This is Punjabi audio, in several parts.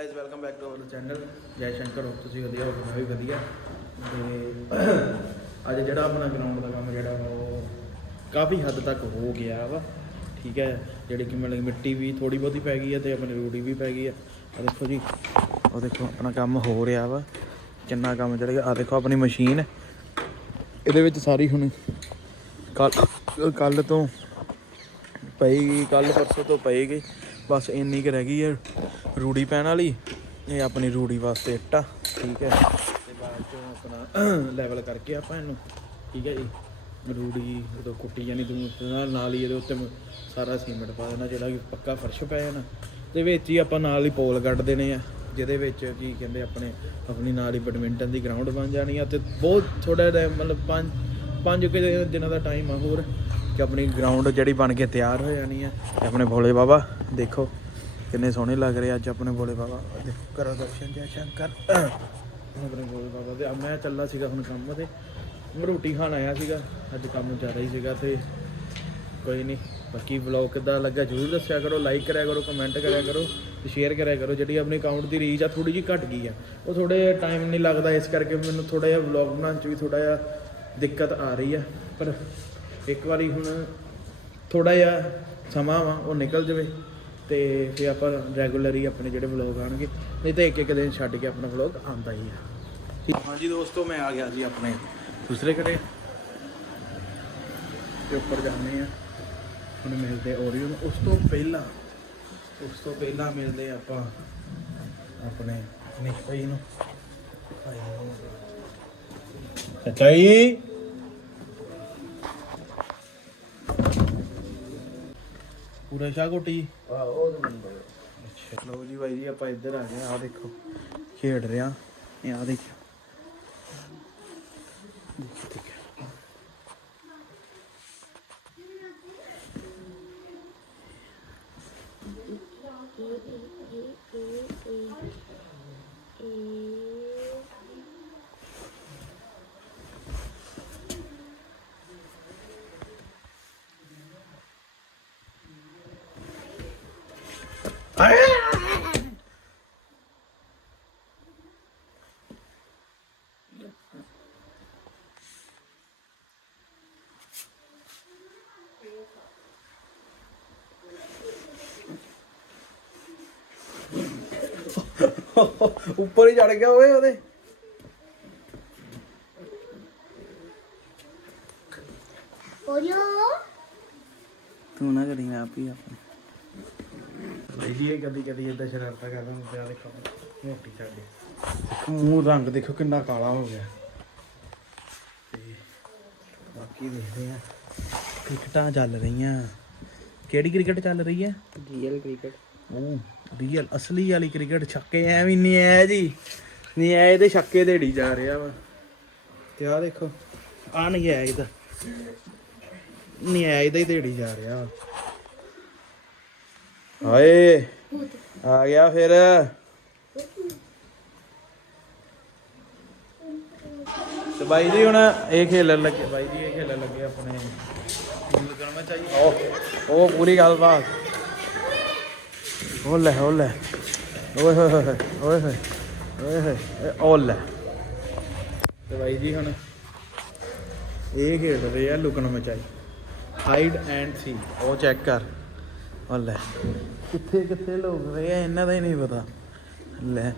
Guys welcome back to our channel Jai Shankar ਹੋ ਤੁਸੀਂ ਵਧੀਆ ਹੋ, ਮੈਂ ਵੀ ਵਧੀਆ। ਤੇ ਅੱਜ ਜਿਹੜਾ ਆਪਣਾ ਗਰਾਊਂਡ ਦਾ ਕੰਮ, ਜਿਹੜਾ ਵਾ, ਉਹ ਕਾਫੀ ਹੱਦ ਤੱਕ ਹੋ ਗਿਆ ਵਾ। ਠੀਕ ਹੈ, ਜਿਹੜੀ ਕਿ ਮਤਲਬ ਮਿੱਟੀ ਵੀ ਥੋੜੀ ਬਹੁਤੀ ਪੈ ਗਈ ਹੈ ਤੇ ਆਪਣੀ ਰੂੜੀ ਵੀ ਪੈ ਗਈ ਹੈ। ਆ ਦੇਖੋ ਜੀ ਉਹ ਦੇਖੋ, ਆਪਣਾ ਕੰਮ ਹੋ ਰਿਹਾ ਵਾ। ਕਿੰਨਾ ਕੰਮ ਜਿਹੜਾ ਆ ਦੇਖੋ, ਆਪਣੀ ਮਸ਼ੀਨ ਇਹਦੇ ਵਿੱਚ ਸਾਰੀ ਹੁਣ ਕੱਲ ਕੱਲ ਤੋਂ ਪਏਗੀ ਕੱਲ ਪਰਸੋਂ ਤੋਂ ਪਏਗੀ। ਬਸ ਇੰਨੀ ਕੁ ਰਹਿ ਗਈ ਹੈ। ਰੂੜੀ ਪੈਣ ਵਾਲੀ, ਇਹ ਆਪਣੀ ਰੂੜੀ ਵਾਸਤੇ ਇੱਟਾ ਠੀਕ ਹੈ। ਤੇ ਬਾਅਦ ਚੋਂ ਆਪਣਾ ਲੈਵਲ ਕਰਕੇ ਆਪਾਂ ਇਹਨੂੰ, ਠੀਕ ਹੈ ਜੀ। ਰੂੜੀ ਜਦੋਂ ਕੁੱਟੀ ਜਾਣੀ ਦੂਰ ਨਾਲ ਹੀ ਇਹਦੇ ਉੱਤੇ ਸਾਰਾ ਸੀਮੈਂਟ ਪਾ ਦੇਣਾ, ਜਿਹੜਾ ਕਿ ਪੱਕਾ ਫਰਸ਼ ਪੈ ਜਾਣਾ। ਤੇ ਵਿੱਚ ਹੀ ਆਪਾਂ ਨਾਲ ਹੀ ਪੋਲ ਕੱਢ ਦੇਣੇ ਆ, ਜਿਹਦੇ ਵਿੱਚ ਕੀ ਕਹਿੰਦੇ ਆਪਣੇ, ਆਪਣੀ ਨਾਲ ਹੀ ਬੈਡਮਿੰਟਨ ਦੀ ਗਰਾਊਂਡ ਬਣ ਜਾਣੀ ਆ। ਤੇ ਬਹੁਤ ਥੋੜਾ ਟਾਈਮ ਮਤਲਬ ਪੰਜ ਪੰਜ ਕੁ ਦਿਨਾਂ ਦਾ ਟਾਈਮ ਆ ਹੋਰ, ਕਿ ਆਪਣੀ ਗਰਾਊਂਡ ਜਿਹੜੀ ਬਣ ਕੇ ਤਿਆਰ ਹੋ ਜਾਣੀ ਆ। ਤੇ ਆਪਣੇ ਭੋਲੇ ਬਾਬਾ, ਦੇਖੋ। ਕਿੰਨੇ ਸੋਹਣੇ ਲੱਗ ਰਹੇ ਅੱਜ ਆਪਣੇ ਭੋਲੇ ਬਾਬਾ। ਦੇਖੋ, ਕਰੋ ਦਰਸ਼ਨ ਜੈ ਸ਼ੰਕਰ। ਆਪਣੇ ਭੋਲੇ ਬਾਬਾ ਤੇ ਮੈਂ ਚੱਲਾ ਸੀਗਾ ਹੁਣ ਕੰਮ ਤੇ। ਮੈਂ ਰੋਟੀ ਖਾਣ ਆਇਆ ਸੀਗਾ। ਅੱਜ ਕੰਮ ਜ਼ਿਆਦਾ ਹੀ ਸੀਗਾ ਤੇ ਕੋਈ ਨਹੀਂ। ਬਾਕੀ ਵਲੌਗ ਕਿੱਦਾਂ ਲੱਗਾ ਜਰੂਰ ਦੱਸਿਆ ਕਰੋ। ਲਾਈਕ ਕਰਿਆ ਕਰੋ ਕਮੈਂਟ ਕਰਿਆ ਕਰੋ ਤੇ ਸ਼ੇਅਰ ਕਰਿਆ ਕਰੋ। ਜਿਹੜੀ ਆਪਣੀ ਅਕਾਊਂਟ ਦੀ ਰੀਚ ਆ ਥੋੜੀ ਜਿਹੀ ਘਟ ਗਈ ਆ। ਉਹ ਥੋੜੇ ਟਾਈਮ ਨਹੀਂ ਲੱਗਦਾ, ਇਸ ਕਰਕੇ ਮੈਨੂੰ ਥੋੜਾ ਜਿਹਾ ਵਲੌਗ ਬਣਾਉਣ ਚ ਵੀ ਥੋੜਾ ਜਿਹਾ ਦਿੱਕਤ ਆ ਰਹੀ ਆ। ਪਰ ਇੱਕ ਵਾਰੀ ਹੁਣ ਥੋੜਾ ਜਿਹਾ ਸਮਾਂ ਵਾ, ਉਹ ਨਿਕਲ ਜਾਵੇ। ਤੇ ਫਿਰ ਆਪਾਂ ਰੈਗੂਲਰ ਹੀ ਆਪਣੇ ਜਿਹੜੇ ਵਲੌਗ ਆਣਗੇ ਨਹੀਂ ਤਾਂ ਇੱਕ ਇੱਕ ਦਿਨ ਛੱਡ ਕੇ ਆਪਣਾ ਵਲੌਗ ਆਉਂਦਾ ਹੀ ਆ। ਹਾਂਜੀ ਦੋਸਤੋ ਮੈਂ ਆ ਗਿਆ ਜੀ ਆਪਣੇ ਦੂਸਰੇ ਘਰੇ। ਤੇ ਉੱਪਰ ਜਾਂਦੇ ਆ। ਹੁਣ ਮਿਲਦੇ ਓਰੀਓ ਉਸ ਤੋਂ ਪਹਿਲਾਂ ਉਸ ਤੋਂ ਪਹਿਲਾਂ ਮਿਲਦੇ ਆਪਾਂ ਆਪਣੇ ਨਿੱਕਾ ਜੀ ਨੂੰ। ਚਾਚਾ ਜੀ ਪੂਰਾ ਸ਼ਾਹ ਕੋਟੀ ਆ ਉਹ ਨੰਬਰ ਅੱਛਾ ਲਓ ਜੀ ਬਾਈ ਜੀ ਆਪਾਂ ਇੱਧਰ ਆ ਗਏ ਆ ਦੇਖੋ ਖੇਡ ਰਿਆ ਇਹ ਆ ਦੇਖੋ ਠੀਕ ਉੱਪਰ ਹੀ ਚੜ ਗਿਆ ਓਏ ਉਹਦੇ। ਓਰੀਓ ਤੂੰ ਨਾ ਕਰੀ ਮੈਂ ਆਪ ਹੀ ਆਪਣੀ ਇਹ ਕਦੀ ਕਦੀ ਇਦਾਂ ਸ਼ਰਾਰਤਾਂ ਕਰਦਾ ਹੁੰਦਾ ਪਿਆ ਦੇਖੋ ਮੋਟੀ ਸਾਡੇ ਦੇਖੋ ਮੂੰਹ ਰੰਗ ਦੇਖੋ ਕਿੰਨਾ ਕਾਲਾ ਹੋ ਗਿਆ। ਤੇ ਬਾਕੀ ਦੇਖਦੇ ਆ ਕ੍ਰਿਕਟਾਂ ਚੱਲ ਰਹੀਆਂ। ਕਿਹੜੀ ਕ੍ਰਿਕਟ ਚੱਲ ਰਹੀ ਹੈ? Real cricket. ਉਹ ਰੀਅਲ ਅਸਲੀ ਵਾਲੀ ਕ੍ਰਿਕਟ। ਛੱਕੇ ਐ ਵੀ ਨਹੀਂ ਐ ਜੀ। ਨਹੀਂ ਐ ਇਹਦੇ ਛੱਕੇ ਦੇੜੀ ਜਾ ਰਿਹਾ ਵਾ। ਤੇ ਆ ਦੇਖੋ ਆ ਨਹੀਂ ਐ ਇਹਦਾ ਨਹੀਂ ਐ ਇਹਦਾ ਹੀ ਦੇੜੀ ਜਾ ਰਿਹਾ ਵਾ। ਹਾਏ, ਆ ਗਿਆ ਫਿਰ। ਤੇ ਬਾਈ ਜੀ ਹੁਣ ਇਹ ਖੇਲਣ ਲੱਗੇ, ਬਾਈ ਜੀ ਇਹ ਖੇਲਣ ਲੱਗੇ ਆਪਣੇ। ਲੱਗਣ ਚਾਹੀਏ। ਉਹ ਉਹ ਪੂਰੀ ਗੱਲਬਾਤ। ਉਹ ਲੈ, ਉਹ ਓਏ ਹੋਏ ਹੋਏ, ਓਏ ਹੋਏ ਓਏ ਹੋਏ ਇਹ ਤੇ ਬਾਈ ਜੀ ਹੁਣ ਇਹ ਖੇਡ ਰਹੇ ਆ ਲੁਕਣ ਮਚਾਈ। ਹਾਈਡ ਐਂਡ ਸੀ ਉਹ ਚੈੱਕ ਕਰ। ਉਹ ਲੈ। ਕਿੱਥੇ ਕਿੱਥੇ ਲੋਕ ਰਹੇ ਆ, ਇਹਨਾਂ ਦਾ ਹੀ ਨਹੀਂ ਪਤਾ। ਲੈ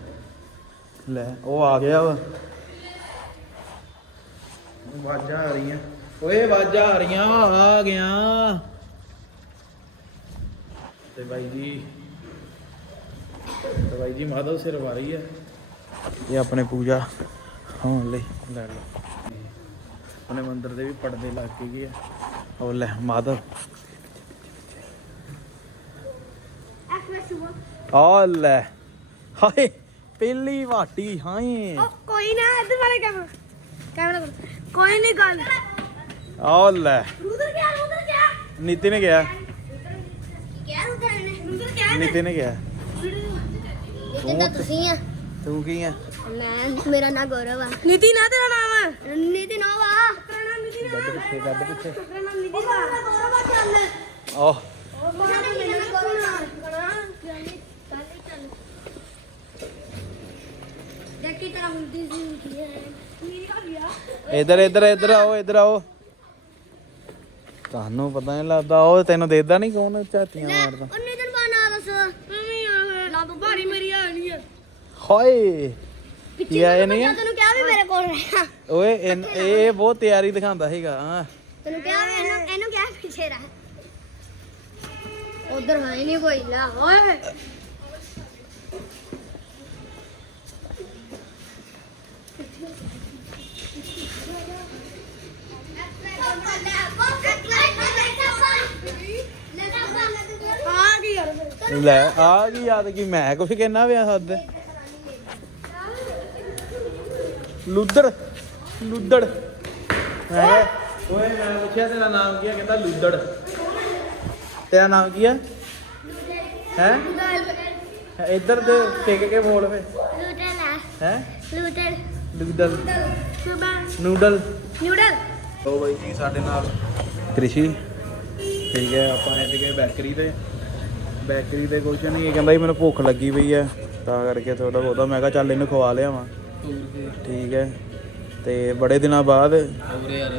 ਲੈ, ਉਹ ਆ ਗਿਆ ਵਾ। ਆਵਾਜ਼ਾਂ ਆ ਰਹੀਆਂ। ਓਏ, ਆਵਾਜ਼ਾਂ ਆ ਰਹੀਆਂ, ਆ ਗਿਆ। ਤੇ ਬਾਈ ਜੀ, ਤੇ ਬਾਈ ਜੀ ਮਾਧਵ ਸਿਰ ਵਾਰੀ ਹੈ ਇਹ ਆਪਣੇ ਪੂਜਾ ਹੋਣ ਲਈ। ਲੈ ਲਓ। ਆਪਣੇ ਮੰਦਿਰ ਦੇ ਵੀ ਪਰਦੇ ਲੱਗ ਕੇ ਗਏ ਆ। ਉਹ ਲੈ ਮਾਧਵ ਆ। ਲੈ। ਹਾਏ ਪਹਿਲੀ ਵਾਟੀ ਹਾਏ। ਉਹ ਕੋਈ ਨਾ ਇੱਧਰ ਵਾਲੇ ਕੈਮਰਾ ਕੈਮਰਾ। ਕੋਈ ਨਹੀਂ ਗੱਲ। ਆ ਲੈ। ਉਧਰ ਗਿਆ ਉਧਰ ਗਿਆ। ਨੀਤੀ ਨੇ ਗਿਆ ਗਿਆ ਉਧਰ ਨੇ। ਉਧਰ ਗਿਆ ਨੀਤੀ ਨੇ ਗਿਆ ਇਹ ਤਾਂ ਤੁਸੀਂ ਆ। ਤੂੰ ਕੀ ਆ? ਮੈਂ ਮੇਰਾ ਨਾਮ ਗੌਰਵ ਆ। ਨੀਤੀ ਨਾ ਤੇਰਾ ਨਾਮ। ਆ ਨੀਤੀ ਨਾ ਵਾ। ਤੇਰਾ ਨਾਮ ਨੀਤੀ ਨਾ। ਗੱਡ ਪਿੱਛੇ ਗੱਡ ਪਿੱਛੇ। ਤੇਰਾ ਨਾਮ ਨੀਤੀ ਨਾ। ਗੌਰਵ ਆ ਚੱਲ। ਆਹ। ਮੇਰਾ ਨਾਮ ਗੌਰਵ ਆ ਚੱਲ ਚੱਲ ਮਿੱਟੀ ਤਰ੍ਹਾਂ ਹੁੰਦੀ ਸੀ ਹੁੰਦੀ ਹੈ? ਮੇਰੀ ਕਾ ਗਿਆ ਇੱਧਰ ਇੱਧਰ ਇੱਧਰ ਆਓ ਇੱਧਰ ਆਓ। ਤੁਹਾਨੂੰ ਪਤਾ ਨਹੀਂ ਲੱਗਦਾ ਉਹ ਤੈਨੂੰ ਦੇਖਦਾ ਨਹੀਂ ਕੌਣ ਝਾਤੀਆਂ ਮਾਰਦਾ। ਉਹਨੇ ਦਿਨ ਬਾਅਦ ਨਾ ਦੱਸ। ਮੰਮੀ ਆ ਲਾ ਤੂੰ ਭਾਰੀ ਮੇਰੀ ਆ ਨਹੀਂ ਹੈ ਹਾਏ। ਕੀ ਆਏ ਨਹੀਂ ਮੈਂ ਤੈਨੂੰ ਕਿਹਾ ਵੀ ਮੇਰੇ ਕੋਲ ਰਹਿ ਓਏ ਇਨ- ਇਹ ਬਹੁਤ ਤਿਆਰੀ ਦਿਖਾਉਂਦਾ ਸੀਗਾ ਹਾਂ। ਤੈਨੂੰ ਕਿਹਾ ਵੀ ਇਹਨੂੰ ਇਹਨੂੰ ਕਿਹਾ ਪਿੱਛੇ ਰਹਿ। ਉਧਰ ਹੀ ਨਹੀਂ ਕੋਈ ਲੈ ਓਏ। ਲੈ ਆ ਕੀ ਯਾਦ ਕੀ ਮੈਂ ਕੁਛ ਕਹਿਣਾ ਪਿਆ ਹੱਦ ਲੁੱਦੜ ਲੁੱਦੜ ਮੈਂ ਓਏ ਮੈਂ ਪੁੱਛਿਆ ਤੇਰਾ ਨਾਮ ਕੀ ਹੈ ਕਹਿੰਦਾ ਲੁੱਦੜ ਤੇਰਾ ਨਾਮ ਕੀ ਹੈ? ਹੈ ਇੱਧਰ ਦੇ ਟਿਕ ਕੇ ਬੋਲ ਵੇ ਲੂਟਲ ਹੈ? ਲੁੱਦੜ ਸੁਬਾ ਨੂਡਲ ਨਿਊਡਲ ਲੋ ਬਾਈ ਜੀ ਸਾਡੇ ਨਾਲ ਕ੍ਰਿਸ਼ੀ। ਠੀਕ ਹੈ ਆਪਾਂ ਅੱਜ ਗਏ ਬੈਕਰੀ ਤੇ। ਬੈਕਰੀ ਤੇ ਕੁਛ ਨਹੀਂ ਇਹ ਕਹਿੰਦਾ ਜੀ ਮੈਨੂੰ ਭੁੱਖ ਲੱਗੀ ਪਈ ਹੈ। ਤਾਂ ਕਰਕੇ ਥੋੜਾ ਬਹੁਤਾ ਮੈਂ ਕਿਹਾ ਚੱਲ ਇਹਨੂੰ ਖਵਾ ਲਿਆਵਾਂ। ਠੀਕ ਹੈ ਤੇ ਬੜੇ ਦਿਨਾਂ ਬਾਅਦ ਹੋਰ ਯਾਰ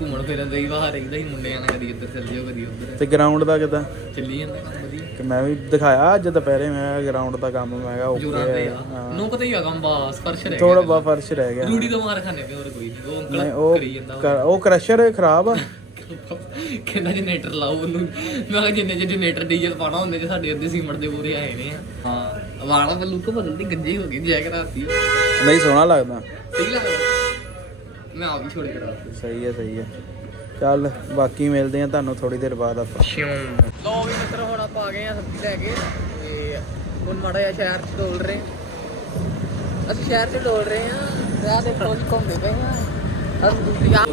ਘੁੰਮਣ ਫਿਰਨ ਦੇ ਹੀ ਬਾਹਰ ਰਹਿੰਦਾ ਹੀ ਮੁੰਡਿਆਂ ਨਾਲ ਕਦੀ ਇੱਧਰ ਚੱਲ ਜਿਓ ਕਦੀ ਉੱਧਰ। ਤੇ ਗਰਾਊਂਡ ਦਾ ਕਿਦਾਂ? ਚੱਲੀ ਜਾਂਦਾ ਕੰਮ ਵਧੀਆ। ਕਿ ਮੈਂ ਵੀ ਦਿਖਾਇਆ ਅੱਜ ਦੁਪਹਿਰੇ ਮੈਂ ਗਰਾਊਂਡ ਦਾ ਕੰਮ ਮੈਂ ਕਿਹਾ ਜੋਰਾਂ ਤੇ ਓਕੇ ਆ। ਨੂੰ ਪਤਾ ਹੀ ਆ ਕੰਮ ਬਾਸ ਫਰਸ਼ ਰਹਿ ਥੋੜਾ ਬਹੁਤ ਫਰਸ਼ ਰਹਿ ਗਿਆ। ਰੂੜੀ ਤੋਂ ਮਾਰ ਖਾਣੇ ਪਏ ਹੋਰ ਕੋਈ ਨਹੀਂ ਉਹ ਨਹੀਂ ਅੰਕਲ ਉਹ ਕਰੀ ਜਾਂਦਾ ਕਰ- ਉਹ। ਕ੍ਰਸ਼ਰ ਖਰਾਬ ਆ। ਕਹਿੰਦਾ ਜਨਰੇਟਰ ਲਾਓ ਉਹਨੂੰ। ਮੈਂ ਕਿਹਾ ਜਿੰਨੇ ਜੇ ਜਨਰੇਟਰ ਡੀਜ਼ਲ ਪਾਣਾ ਹੁੰਦੇ ਤੇ ਸਾਡੇ ਅੱਧੇ ਸੀਮਟ ਦੇ ਪੂਰੇ ਆਏ ਨੇ ਹਾਂ ਵਾਲਾ ਤੇ ਲੁੱਕ ਬਦਲਦੀ ਗੱਜੇ ਹੋ ਗਈ ਰਾਤੀ ਨਹੀਂ ਸੋਹਣਾ ਲੱਗਦਾ। ਸਹੀ ਲੱਗਦਾ। ਮੈਂ ਆ ਵੀ ਛੋੜ ਕੇ ਰਾਤੀ ਸਹੀ ਹੈ ਸਹੀ ਹੈ। ਚੱਲ ਬਾਕੀ ਮਿਲਦੇ ਆ ਤੁਹਾਨੂੰ ਥੋੜੀ ਦੇਰ ਬਾਅਦ ਆਪਾਂ। ਲੋ ਵੀ ਮਿੱਤਰ ਹੁਣ ਆਪਾਂ ਆ ਗਏ ਆ ਸਬਜ਼ੀ ਲੈ ਕੇ ਤੇ ਹੁਣ ਮਾੜਾ ਜਿਹਾ ਸ਼ਹਿਰ ਚ ਡੋਲ ਰਹੇ ਹਾਂ। ਅਸੀਂ ਸ਼ਹਿਰ ਚ ਡੋਲ ਰਹੇ ਆ ਰਾਹ ਦੇ ਕੋਲ ਘੁੰਮਦੇ ਪਏ ਆ ਅਸੀਂ ਦੂਜੀ ਆ।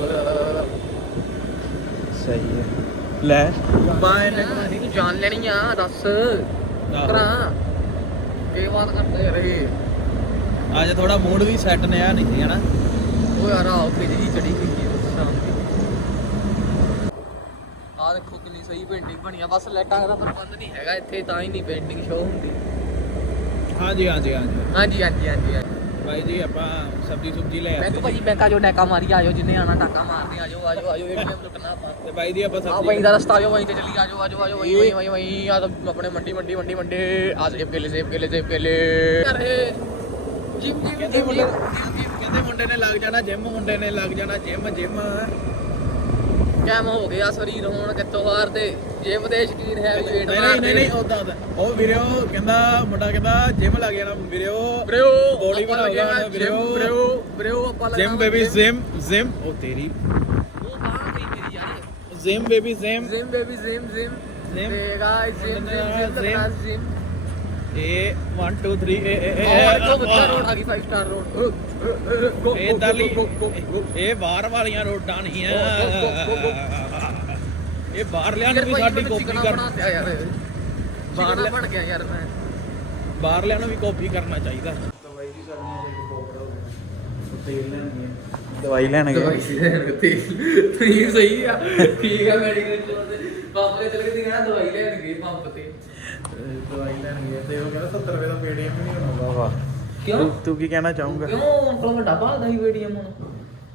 ਸਹੀ ਹੈ। ਲੈ। ਬਾਏ ਨਹੀਂ ਤੂੰ ਜਾਣ ਲੈਣੀ ਆ ਦੱਸ। ਕਰਾਂ। ਕੀ ਬਾਤ ਕਰਦੇ ਰਹੇ। ਅੱਜ ਥੋੜਾ ਮੂਡ ਵੀ ਸੈੱਟ ਨਿਆ ਨਹੀਂ ਹੈ ਨਾ। ਉਹ ਯਾਰ ਆਓ ਖਿਜ ਜੀ ਚੜੀ ਹੋਈ ਹੈ ਸ਼ਾਮ ਦੀ। ਆ ਦੇਖੋ ਕਿੰਨੀ ਸਹੀ ਪੇਂਟਿੰਗ ਬਣੀ ਆ। ਬਸ ਲਾਈਟਾਂ ਦਾ ਪ੍ਰਬੰਧ ਨਹੀਂ ਹੈਗਾ ਇੱਥੇ ਤਾਂ ਹੀ ਨਹੀਂ ਪੇਂਟਿੰਗ ਸ਼ੋ ਹੁੰਦੀ। ਹਾਂਜੀ ਹਾਂਜੀ ਹਾਂਜੀ। ਹਾਂਜੀ ਹਾਂਜੀ ਹਾਂਜੀ ਹਾਂਜੀ। ਬਾਈ ਜੀ ਆਪਾਂ ਸਬਜੀ ਸੁਬਜੀ ਲੈ ਬੈਂਕ ਭਾਜੀ ਬੈਂਕਾ ਜੋ ਡੈਕਾ ਮਾਰੀ ਆਜੋ ਜਿੰਨੇ ਆਣਾ ਟਾਕਾ ਮਾਰਦੇ ਆਜੋ ਆਜੋ ਆਜੋ ਏਟੀਐਮ ਲੁੱਟਣਾ ਆਪਾਂ। ਤੇ ਬਾਈ ਜੀ ਆਪਾਂ ਆ ਵਹੀਂ ਦਾ ਰਸਤਾ ਆਜੋ ਵਹੀਂ ਤੇ ਚੱਲੀ ਆਜੋ ਆਜੋ ਆਜੋ ਵਹੀਂ ਵਹੀਂ ਵਹੀਂ ਵਹੀਂ ਆ ਤਾਂ ਆਪਣੇ ਮੰਡੀ ਮੰਡੀ ਮੰਡੀ ਮੰਡੀ ਆ ਸੇਬ ਕੇਲੇ ਸੇਬ ਕੇਲੇ ਸੇਬ ਕੇਲੇ। ਅਰੇ ਜਿਮ ਜਿਮ ਕਹਿੰਦੇ ਮੁੰਡੇ ਕਹਿੰਦੇ ਮੁੰਡੇ ਨੇ ਲੱਗ ਜਾਣਾ ਜਿਮ ਮੁੰਡੇ ਨੇ ਲੱਗ ਜਾਣਾ ਜਿਮ ਜਿਮ ਕੈਮ ਹੋ ਗਿਆ ਸਰੀਰ ਹੁਣ ਕਿੱਥੋਂ ਹਾਰ ਤੇ ਜਿਮ ਦੇ ਸ਼ਕੀਨ ਹੈ ਵੀ ਵੇਟ ਨਹੀਂ ਨਹੀਂ ਨਹੀਂ ਉਦਾਂ ਉਦਾਂ ਉਹ ਵੀਰਿਓ ਕਹਿੰਦਾ ਮੁੰਡਾ ਕਹਿੰਦਾ ਜਿਮ ਲੱਗ ਜਾਣਾ ਵੀਰਿਓ ਬ੍ਰਿਓ Body ਬਣਾਊਗਾ ਹੁਣ ਬ੍ਰਿਓ। ਬ੍ਰਿਓ ਬ੍ਰਿਓ ਆਪਾਂ ਜਿਮ ਬੇਬੀ ਜਿਮ ਜਿਮ ਉਹ ਤੇਰੀ। ਉਹ ਬਾਹ ਗਈ ਮੇਰੀ ਯਾਰ। Gym baby gym gym baby gym gym. ਤੇ ਗਾਇਸ ਜਿਮ. ਜਿਮ ਜਿਮ ਇਹ 1 2 3 ਇਹ ਇਹ ਔਰ ਕੋ ਇਹ ਬੱਚਾ ਰੋਡ ਆ ਗਈ 5 ਸਟਾਰ ਰੋਡ ਇਹ ਦਰਲੀ ਇਹ ਬਾਹਰ ਵਾਲੀਆਂ ਰੋਡਾਂ ਨਹੀਂ ਆ। ਇਹ ਬਾਹਰਲਿਆਂ ਨੂੰ ਵੀ ਸਾਡੀ ਕਾਪੀ ਕਰ ਯਾਰ। ਬਾਹਰ ਬਣ ਗਿਆ ਯਾਰ ਮੈਂ। ਨੂੰ ਵੀ ਕਾਪੀ ਕਰਨਾ ਚਾਹੀਦਾ। ਦਵਾਈ ਤੇਲ ਤੁਸੀਂ ਸਹੀ ਆ। ਠੀਕ ਆ ਮੈਡੀਕਲ ਤੇ। ਪੰਪ ਤੇ ਚਲੇ ਗਏ ਨਾ ਦਵਾਈ ਲੈਣ ਗਏ ਪੰਪ ਤੇ। ਦਵਾਈ ਲੈਣ ਗਏ ਤੇ ਉਹ ਕਹਿੰਦਾ 70 ਰੁਪਏ ਦਾ ਪੇਟੀਐਮ ਨਹੀਂ ਹੋਣਾ। ਵਾਹ ਕਿਉਂ? ਤੂੰ ਤੂੰ ਕੀ ਕਹਿਣਾ ਚਾਹੂੰਗਾ? ਕਿਉਂ? ਅੰਕਲ ਵੱਡਾ ਭਾਲਦਾ ਹੀ ਵੇਡੀਐਮ ਹੁਣ।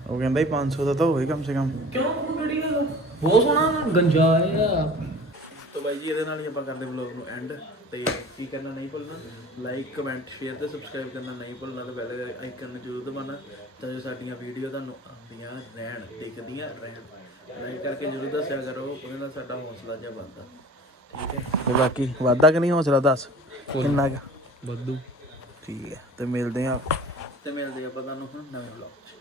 ਉਹ ਕਹਿੰਦਾ ਹੀ 500 ਦਾ ਤਾਂ ਹੋਵੇ ਕਮ ਸੇ ਕਮ। ਕਿਉਂ? ਵੇਡੀਐਮ ਬਹੁਤ ਸੋਹਣਾ ਗੰਜਾ ਆ ਤੋ ਬਾਈ ਜੀ ਇਹਦੇ ਨਾਲ ਹੀ ਆਪਾਂ ਕਰਦੇ ਵਲੌਗ ਨੂੰ ਐਂਡ ਤੇ ਕੀ ਕਰਨਾ ਨਹੀਂ ਭੁੱਲਣਾ? ਲਾਈਕ ਕਮੈਂਟ ਸ਼ੇਅਰ ਤੇ ਸਬਸਕ੍ਰਾਈਬ ਕਰਨਾ ਨਹੀਂ ਭੁੱਲਣਾ ਤੇ ਬੈਲ ਆਈਕਨ ਨੂੰ ਜ਼ਰੂਰ ਦਬਾਉਣਾ ਤਾਂ ਜੋ ਸਾਡੀਆਂ ਵੀਡੀਓ ਤੁਹਾਨੂੰ ਆਉਂਦੀਆਂ ਰਹਿਣ ਦਿਖਦੀਆਂ ਰਹਿਣ। ਲਾਈਕ ਕਰਕੇ ਜ਼ਰੂਰ ਦੱਸਿਆ ਕਰੋ ਉਹਦੇ ਨਾਲ ਸਾਡਾ ਹੌਸਲਾ ਜਿਹਾ ਵੱਧਦਾ। ਤੇ ਬਾਕੀ ਵਾਧਾ ਕਿ ਨਹੀਂ ਹੌਸਲਾ ਦੱਸ? ਕਿੰਨਾ ਕੁ? ਬੱਦੂ ਠੀਕ ਹੈ ਤੇ ਮਿਲਦੇ ਆ ਤੇ ਮਿਲਦੇ ਆਪਾਂ ਤੁਹਾਨੂੰ ਹੁਣ ਨਵੇਂ ਵਲੌਗ 'ਚ।